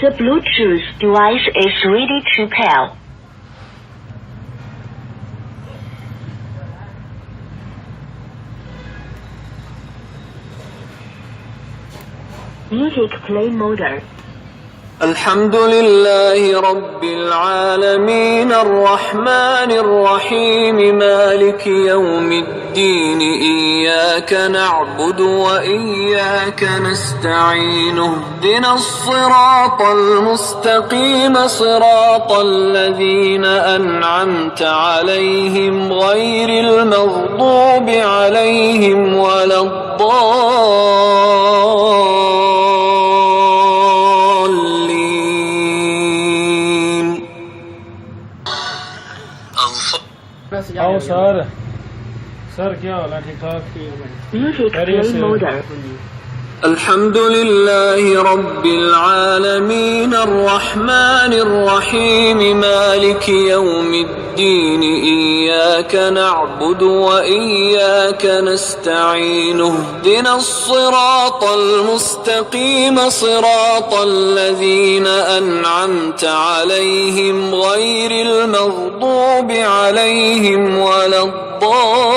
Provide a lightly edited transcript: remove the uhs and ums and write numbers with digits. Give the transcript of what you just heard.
The Bluetooth device is ready to pair. Music play mode. الحمد لله رب العالمين الرحمن الرحيم مالك يوم الدين إياك نعبد وإياك نستعين اهدنا الصراط المستقيم صراط الذين أنعمت عليهم غير المغضوب عليهم ولا आओ सर क्या हाल है ठीक ठाक Music play mode. الحمد لله رب العالمين الرحمن الرحيم مالك يوم الدين إياك نعبد وإياك نستعين اهدنا الصراط المستقيم صراط الذين أنعمت عليهم غير المغضوب عليهم ولا الضالين